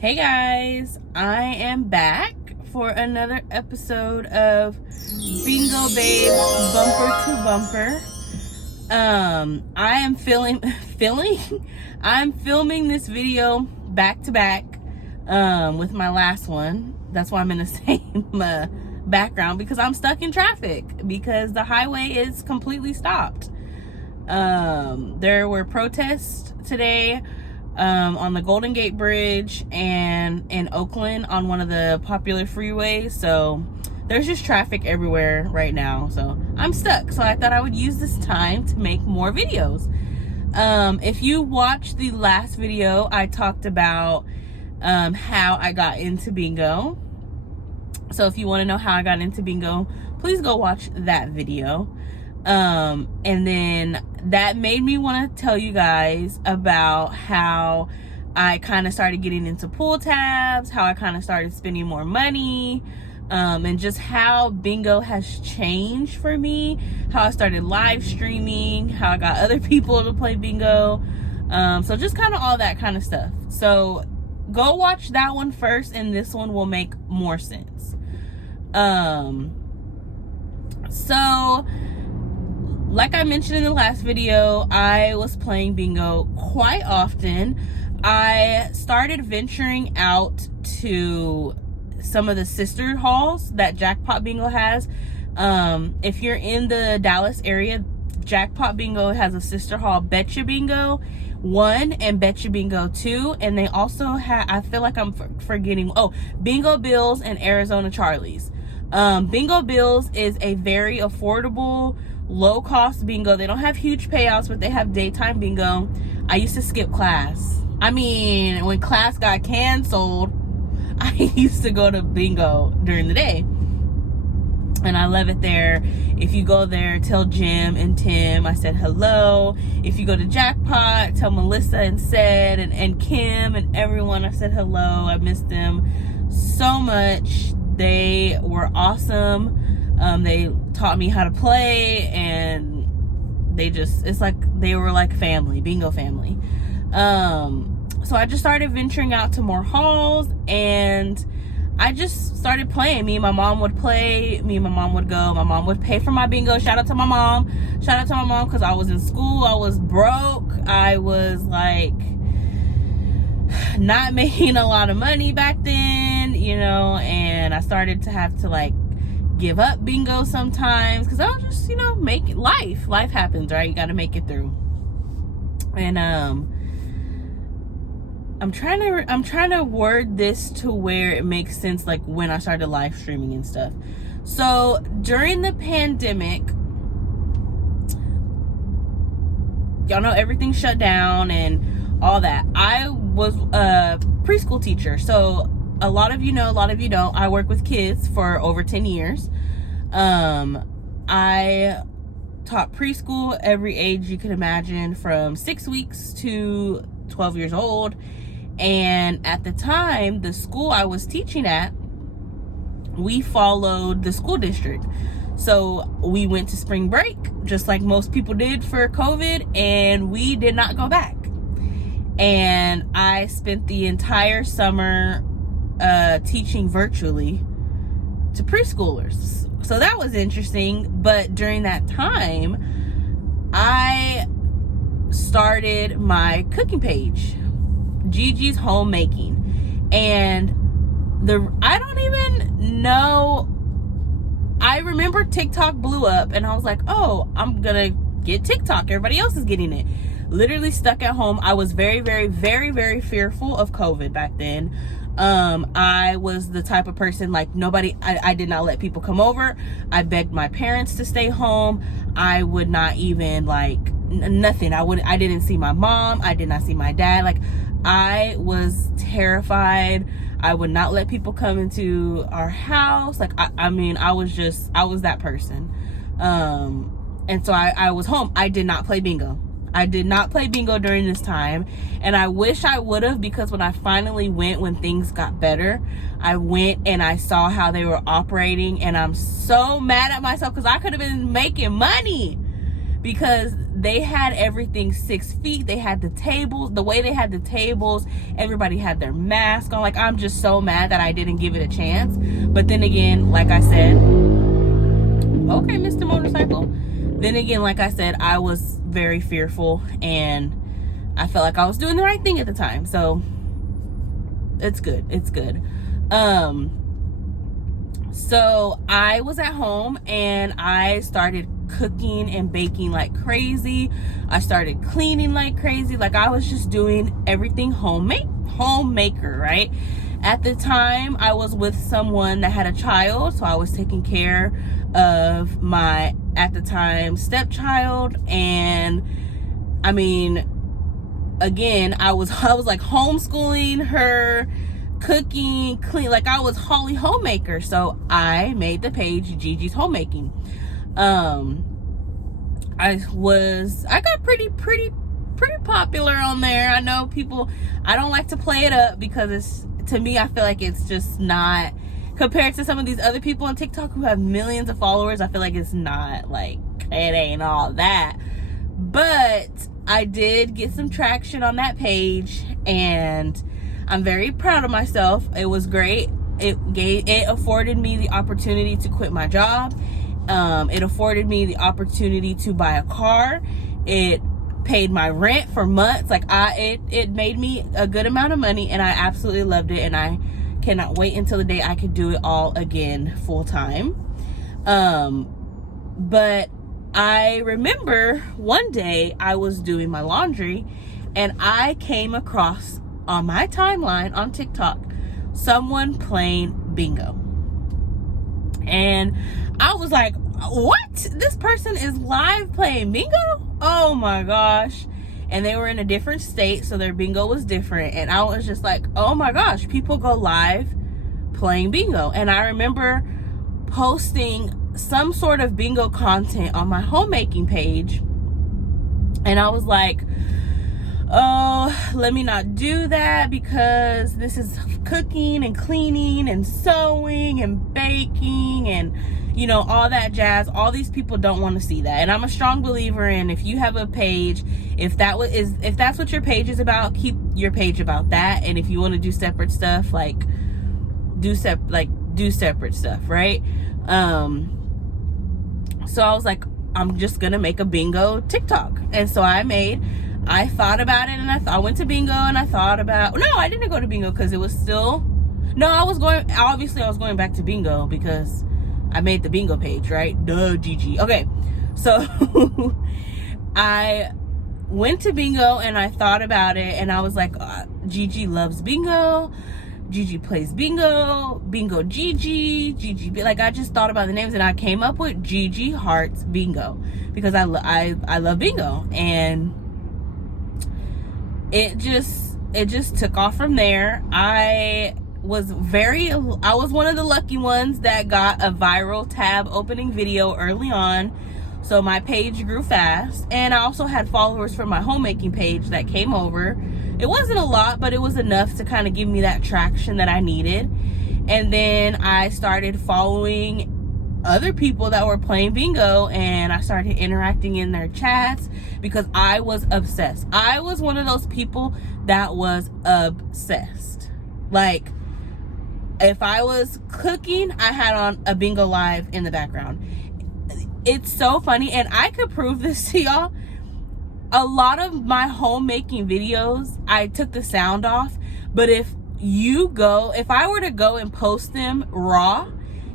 Hey guys, I am back for another episode of Bingo Babe Bumper to Bumper. I am I'm filming this video back to back with my last one. That's why I'm in the same background, because I'm stuck in traffic because the highway is completely stopped. There were protests today on the Golden Gate Bridge and in Oakland on one of the popular freeways. So there's just traffic everywhere right now. So I'm stuck. So I thought I would use this time to make more videos. If you watched the last video, I talked about how I got into bingo. So if you want to know how I got into bingo, please go watch that video. And then that made me want to tell you guys about how I kind of started getting into pull tabs, how I kind of started spending more money, and just how bingo has changed for me, how I started live streaming, how I got other people to play bingo. So just kind of all that kind of stuff. So go watch that one first, and this one will make more sense. So like I mentioned in the last video, I was playing bingo quite often. I started venturing out to some of the sister halls that Jackpot Bingo has. If you're in the Dallas area, Jackpot Bingo has a sister hall, Betcha Bingo 1 and Betcha Bingo 2. And they also have, I feel like I'm forgetting, Bingo Bills and Arizona Charlie's. Bingo Bills is a very affordable, low cost bingo. They don't have huge payouts, but they have daytime bingo. I used to skip class. I mean, when class got canceled, I used to go to bingo during the day. And I love it there. If you go there, tell Jim and Tim I said hello. If you go to Jackpot, tell Melissa and Sid and Kim and everyone I said hello. I missed them so much. They were awesome. They taught me how to play, and it's like they were like family, bingo family. So I just started venturing out to more halls, and I just started playing. Me and my mom would play. Me and my mom would go. My mom would pay for my bingo. Shout out to my mom, because I was in school. I was broke. I was like not making a lot of money back then, and I started to have to like give up bingo sometimes because I was just, make it. Life happens, right? You got to make it through. And I'm trying to word this to where it makes sense, like when I started live streaming and stuff. So during the pandemic, y'all know everything shut down and all that. I was a preschool teacher, so a lot of you know, a lot of you don't. I work with kids for over 10 years. I taught preschool every age you can imagine, from 6 weeks to 12 years old. And at the time, the school I was teaching at, we followed the school district. So we went to spring break, just like most people did for COVID, and we did not go back. And I spent the entire summer teaching virtually to preschoolers. So that was interesting. But during that time, I started my cooking page, Gigi's Homemaking. And I don't even know, I remember TikTok blew up and I was like, oh, I'm gonna get TikTok. Everybody else is getting it. Literally stuck at home. I was very, very, very, very fearful of COVID back then. I was the type of person, like, I did not let people come over. I begged my parents to stay home. I would not even, like, nothing. I didn't see my mom. I did not see my dad. Like, I was terrified. I would not let people come into our house. Like, I was that person. And so I was home. I did not play bingo. I did not play bingo during this time, and I wish I would have, because when I finally went, when things got better, I went and I saw how they were operating, and I'm so mad at myself because I could have been making money. because they had everything 6 feet. They had the tables, the way they had the tables, everybody had their mask on. Like, I'm just so mad that I didn't give it a chance. But then again, like I said, okay, Mr. Motorcycle. Then again, like I said, I was very fearful, and I felt like I was doing the right thing at the time. So it's good. It's good. So I was at home and I started cooking and baking like crazy. I started cleaning like crazy. Like, I was just doing everything homemaker, right? At the time, I was with someone that had a child, so I was taking care of my, at the time, stepchild. And I mean, again, I was like homeschooling her, cooking, clean, like I was Holly Homemaker. So I made the page Gigi's Homemaking. I got pretty popular on there. I know people, I don't like to play it up because it's, to me, I feel like it's just not, compared to some of these other people on TikTok who have millions of followers, I feel like it's not, like, it ain't all that. But I did get some traction on that page, and I'm very proud of myself. It was great. It afforded me the opportunity to quit my job. It afforded me the opportunity to buy a car. It paid my rent for months. Like, it made me a good amount of money, and I absolutely loved it, and I cannot wait until the day I could do it all again full time. But I remember one day I was doing my laundry, and I came across on my timeline on TikTok someone playing bingo, and I was like, what? This person is live playing bingo? Oh my gosh. And they were in a different state, so their bingo was different. And I was just like, oh my gosh, people go live playing bingo. And I remember posting some sort of bingo content on my homemaking page, and I was like, oh, let me not do that, because this is cooking and cleaning and sewing and baking and, you know, all that jazz. All these people don't want to see that. And I'm a strong believer in, if you have a page, if that's what your page is about, keep your page about that. And if you want to do separate stuff, like do separate stuff, right? So I was like, I'm just gonna make a bingo TikTok. And so I thought about it, and I went to bingo, and I thought about, no, I didn't go to bingo because it was still, no, I was going back to bingo because I made the bingo page, right? Duh, Gigi. Okay, so I went to bingo, and I thought about it, and I was like, Gigi loves bingo. Gigi plays bingo, bingo Gigi, like, I just thought about the names, and I came up with Gigi Hearts Bingo because I love bingo. And it just took off from there. I was one of the lucky ones that got a viral tab opening video early on, so my page grew fast. And I also had followers from my homemaking page that came over. It wasn't a lot, but it was enough to kind of give me that traction that I needed. And then I started following other people that were playing bingo, and I started interacting in their chats because I was obsessed. I was one of those people that was obsessed. Like, if I was cooking, I had on a bingo live in the background. It's so funny, and I could prove this to y'all. A lot of my homemaking videos, I took the sound off, but if I were to go and post them raw,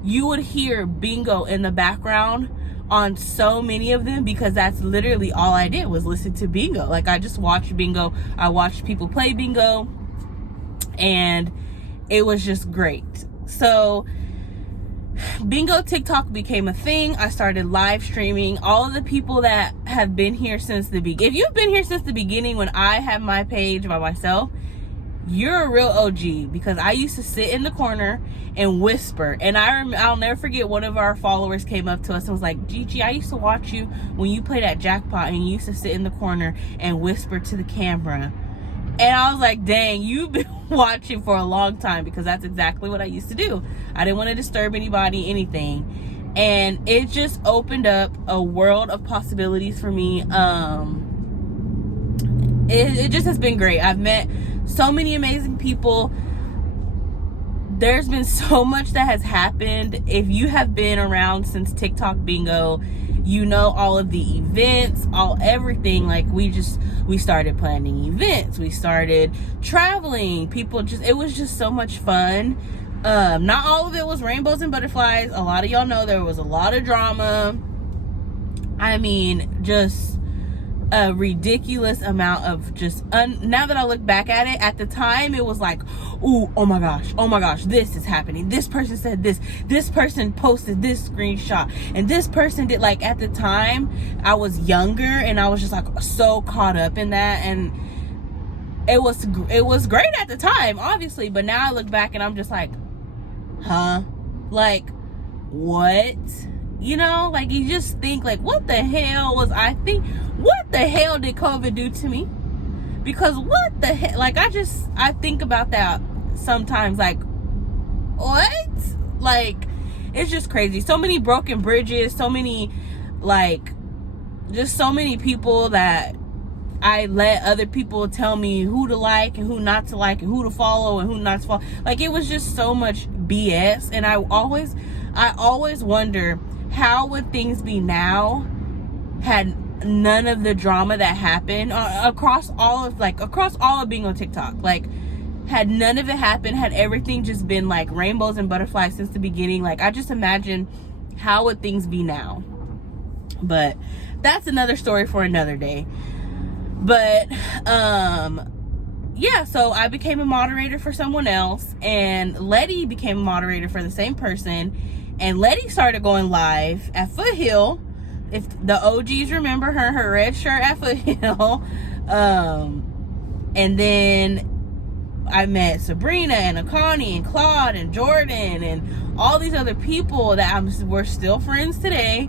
you would hear bingo in the background on so many of them, because that's literally all I did was listen to bingo. Like, I just watched bingo. I watched people play bingo, and it was just great. So bingo TikTok became a thing. I started live streaming. All of the people that have been here since the beginning, if you've been here since the beginning when I had my page by myself, you're a real OG, because I used to sit in the corner and whisper. And I'll never forget, one of our followers came up to us and was like, Gigi, I used to watch you when you played at Jackpot, and you used to sit in the corner and whisper to the camera. And I was like, dang, you've been watching for a long time, because that's exactly what I used to do. I didn't want to disturb anybody, anything. And it just opened up a world of possibilities for me. It just has been great. I've met so many amazing people. There's been so much that has happened. If you have been around since TikTok Bingo, you know all of the events, everything. Like we started planning events, we started traveling, it was just so much fun. Not all of it was rainbows and butterflies. A lot of y'all know there was a lot of drama. I mean, just a ridiculous amount of now that I look back at it, at the time it was like, ooh, oh my gosh, this is happening, this person said this person posted this screenshot, and this person did. Like, at the time I was younger and I was just like so caught up in that, and it was great at the time, obviously, but now I look back and I'm just like, huh? Like, what? You know, like, you just think, like, what the hell was I think? What the hell did COVID do to me? Because what the hell? Like, I think about that sometimes, like, what? Like, it's just crazy. So many broken bridges, so many, like, just so many people that I let other people tell me who to like and who not to like and who to follow and who not to follow. Like, it was just so much BS. And I always wonder, how would things be now had none of the drama that happened across all of being on TikTok? Like, had none of it happened, had everything just been like rainbows and butterflies since the beginning, like, I just imagine how would things be now. But that's another story for another day. But yeah, so I became a moderator for someone else, and Letty became a moderator for the same person, and Letty started going live at Foothill. If the OGs remember her red shirt at Foothill. And then I met Sabrina and Akani and Claude and Jordan and all these other people that we're still friends today.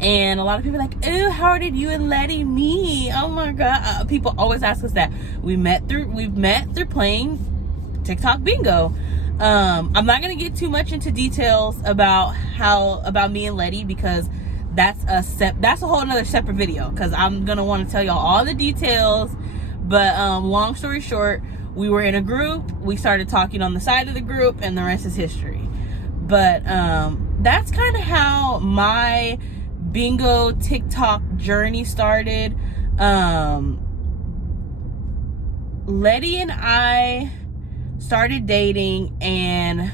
And a lot of people are like, ooh, how did you and Letty meet? Oh my God. People always ask us that. We've met through playing TikTok Bingo. I'm not going to get too much into details about me and Letty, because that's a whole nother separate video, because I'm going to want to tell y'all all the details. But long story short, we were in a group, we started talking on the side of the group, and the rest is history. But that's kind of how my Bingo TikTok journey started. Letty and I started dating, and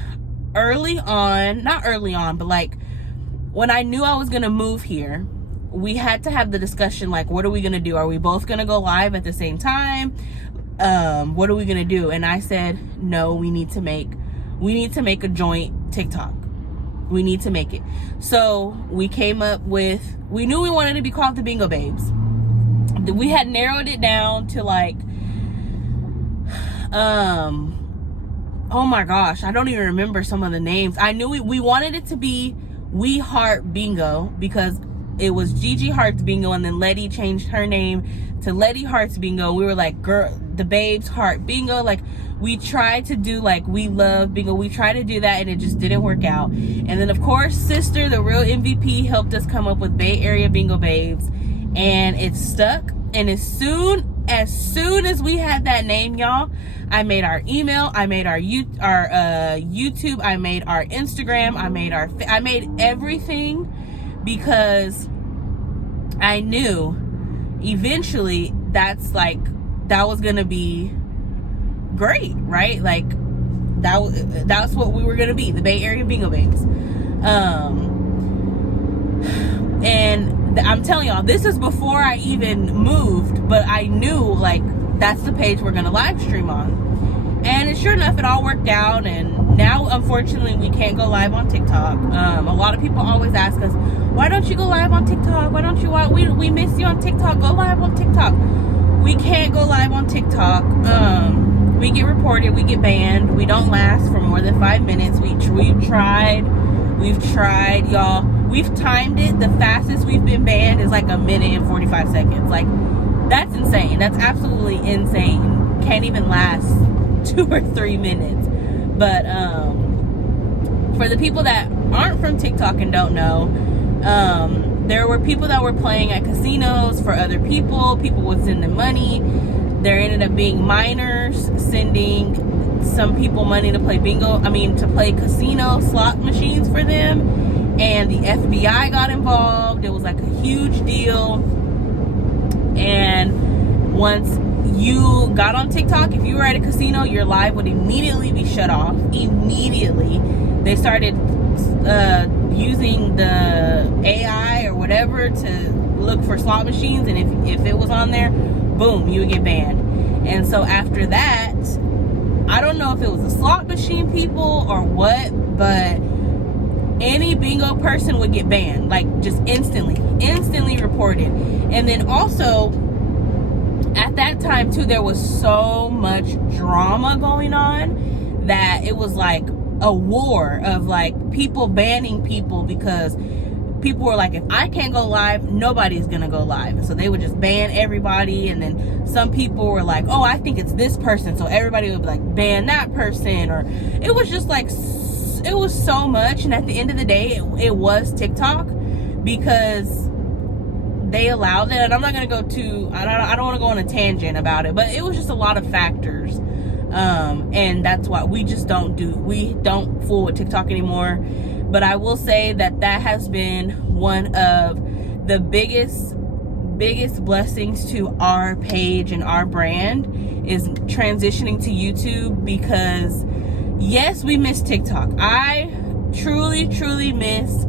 not early on, but like when I knew I was gonna move here, we had to have the discussion, like, what are we gonna do? Are we both gonna go live at the same time? What are we gonna do? And I said, no, we need to make a joint TikTok. We need to make it. So we came up with, we knew we wanted to be called the Bingo Babes. We had narrowed it down to like, oh my gosh, I don't even remember some of the names. I knew we wanted it to be We Heart Bingo, because it was Gigi Hearts Bingo, and then Letty changed her name to Letty Hearts Bingo. We were like, girl, the Babes Heart Bingo. Like, we tried to do like We Love Bingo. We tried to do that, and it just didn't work out. And then of course, Sister, the real MVP, helped us come up with Bay Area Bingo Babes, and it stuck. And as soon as we had that name, y'all, I made our email, I made our YouTube, I made our Instagram, I made everything, because I knew eventually that was gonna be great, right? Like, that's what we were gonna be, the Bay Area Bingo Babes. And I'm telling y'all, this is before I even moved, but I knew, like, that's the page we're gonna live stream on. And sure enough, it all worked out, and now unfortunately we can't go live on TikTok. A lot of people always ask us, why don't you go live on TikTok? Why don't you, we miss you on TikTok, go live on TikTok. We can't go live on TikTok. We get reported, we get banned, we don't last for more than 5 minutes. We've tried, y'all. We've timed it. The fastest we've been banned is like 1 minute and 45 seconds. Like, that's insane. That's absolutely insane. Can't even last 2 or 3 minutes. But For the people that aren't from TikTok and don't know, there were people that were playing at casinos for other people. People would send them money. There ended up being minors sending some people money to play to play casino slot machines for them. And the FBI got involved. It was like a huge deal. And once you got on TikTok, if you were at a casino, your live would immediately be shut off. Immediately. They started using the AI or whatever to look for slot machines, and if it was on there, boom, you would get banned. And so after that, I don't know if it was the slot machine people or what, but any bingo person would get banned, like just instantly reported. And then also at that time too, there was so much drama going on that it was like a war of like people banning people, because people were like, if I can't go live, nobody's gonna go live. And so they would just ban everybody. And then some people were like, oh, I think it's this person, so everybody would be like, ban that person. Or it was just like, it was so much. And at the end of the day, it was TikTok, because they allowed it. And I'm not gonna go too, I don't want to go on a tangent about it, but it was just a lot of factors. And that's why we don't fool with TikTok anymore. But I will say that has been one of the biggest blessings to our page and our brand, is transitioning to YouTube, because yes, we miss TikTok. I truly miss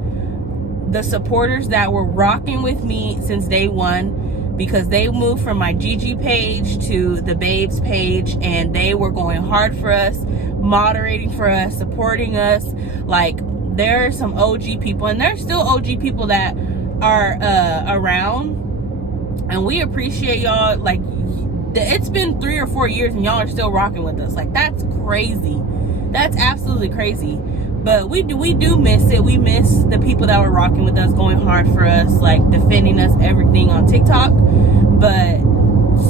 the supporters that were rocking with me since day one, because they moved from my GG page to the Babes page, and they were going hard for us, moderating for us, supporting us. Like, there are some OG people, and there's still OG people that are around, and we appreciate y'all. Like, it's been 3 or 4 years and y'all are still rocking with us. Like, that's crazy. That's absolutely crazy. But we do miss it. We miss the people that were rocking with us, going hard for us, like defending us, everything on TikTok. But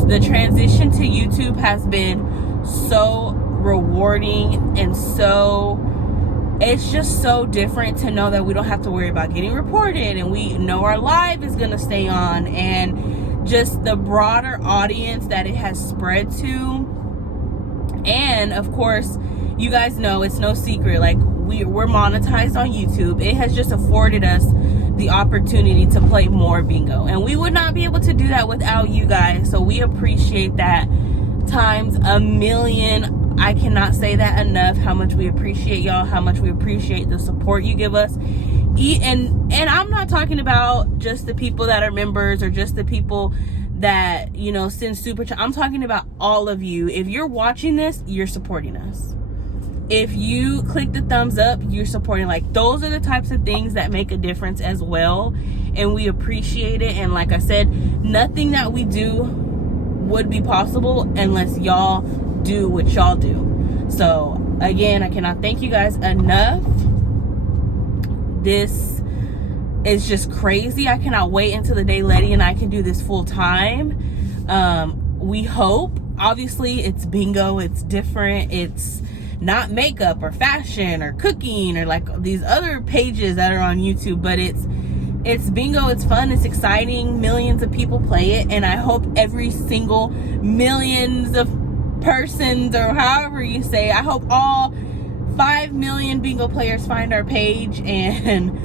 the transition to YouTube has been so rewarding, and it's just so different to know that we don't have to worry about getting reported, and we know our live is going to stay on, and just the broader audience that it has spread to. And of course, you guys know, it's no secret, like, we're monetized on YouTube. It has just afforded us the opportunity to play more bingo, and we would not be able to do that without you guys. So we appreciate that times a million. I cannot say that enough, how much we appreciate y'all, how much we appreciate the support you give us. And I'm not talking about just the people that are members, or just the people that, you know, send super chat. I'm talking about all of you. If you're watching this, you're supporting us. If you click the thumbs up, you're supporting. Like, those are the types of things that make a difference as well, and we appreciate it. And like I said, nothing that we do would be possible unless y'all do what y'all do. So again, I cannot thank you guys enough. This is just crazy. I cannot wait until the day Letty and I can do this full time. We hope. Obviously, it's bingo, it's different, it's not makeup or fashion or cooking or like these other pages that are on YouTube, but it's bingo, it's fun, it's exciting. Millions of people play it, and I hope every single millions of persons, or however you say, I hope all 5 million bingo players find our page, and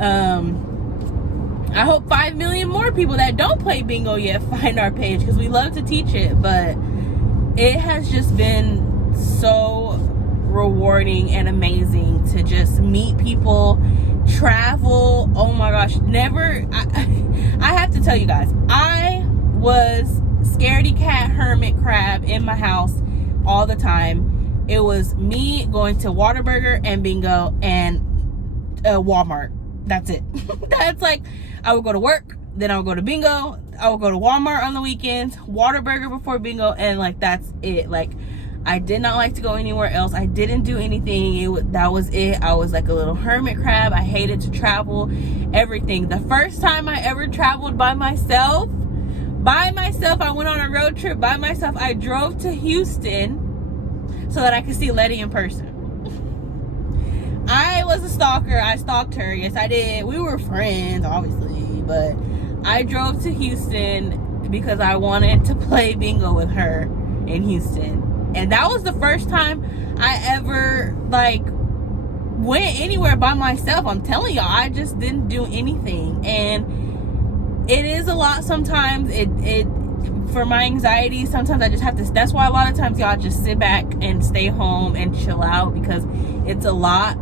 I hope 5 million more people that don't play bingo yet find our page, because we love to teach it. But it has just been so rewarding and amazing to just meet people, travel. Oh my gosh, I have to tell you guys, I was scaredy cat hermit crab in my house all the time. It was me going to Whataburger and bingo and Walmart. That's it. That's like, I would go to work, then I would go to bingo, I would go to Walmart on the weekends, Whataburger before bingo, and like, that's it. Like, I did not like to go anywhere else. I didn't do anything. That was it. I was like a little hermit crab. I hated to travel, everything. The first time I ever traveled by myself, I went on a road trip by myself. I drove to Houston so that I could see Letty in person. I was a stalker. I stalked her. Yes, I did. We were friends, obviously, but I drove to Houston because I wanted to play bingo with her in Houston. And that was the first time I ever, like, went anywhere by myself. I'm telling y'all, I just didn't do anything. And it is a lot sometimes. It for my anxiety, sometimes I just have to, that's why a lot of times y'all just sit back and stay home and chill out, because it's a lot.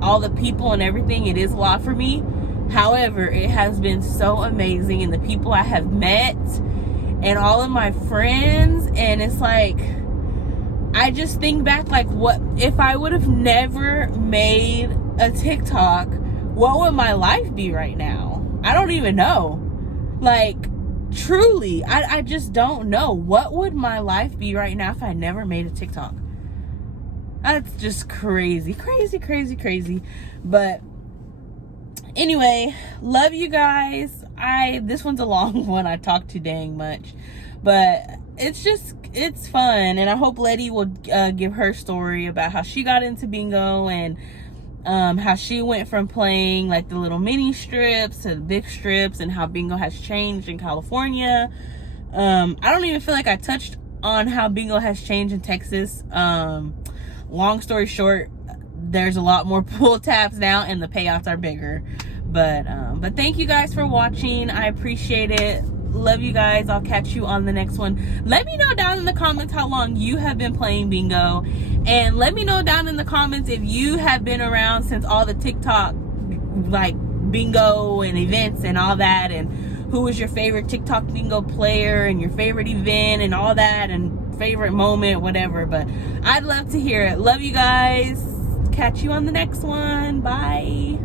All the people and everything, it is a lot for me. However, it has been so amazing, and the people I have met and all of my friends, and it's like, I just think back, like, what if I would have never made a TikTok, what would my life be right now? I don't even know. Like, truly, I just don't know. What would my life be right now if I never made a TikTok? That's just crazy. But anyway, love you guys. This one's a long one. I talk too dang much, but it's fun, and I hope Letty will give her story about how she got into bingo, and how she went from playing like the little mini strips to the big strips, and how bingo has changed in California. I don't even feel like I touched on how bingo has changed in Texas. Long story short, there's a lot more pull tabs now, and the payouts are bigger. But thank you guys for watching. I appreciate it. Love you guys. I'll catch you on the next one. Let me know down in the comments how long you have been playing bingo, and let me know down in the comments if you have been around since all the TikTok, like, bingo and events and all that, and who was your favorite TikTok bingo player, and your favorite event and all that, and favorite moment, whatever. But I'd love to hear it. Love you guys. Catch you on the next one. Bye.